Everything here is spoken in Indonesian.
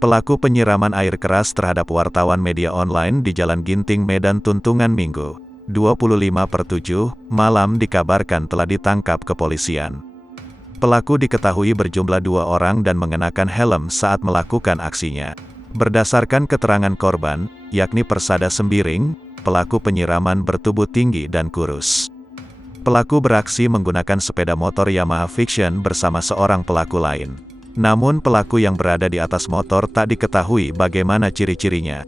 Pelaku penyiraman air keras terhadap wartawan media online di Jalan Ginting, Medan Tuntungan Minggu, 25/7, malam dikabarkan telah ditangkap kepolisian. Pelaku diketahui berjumlah 2 orang dan mengenakan helm saat melakukan aksinya. Berdasarkan keterangan korban, yakni Persada Sembiring, pelaku penyiraman bertubuh tinggi dan kurus. Pelaku beraksi menggunakan sepeda motor Yamaha Vision bersama seorang pelaku lain. Namun pelaku yang berada di atas motor tak diketahui bagaimana ciri-cirinya.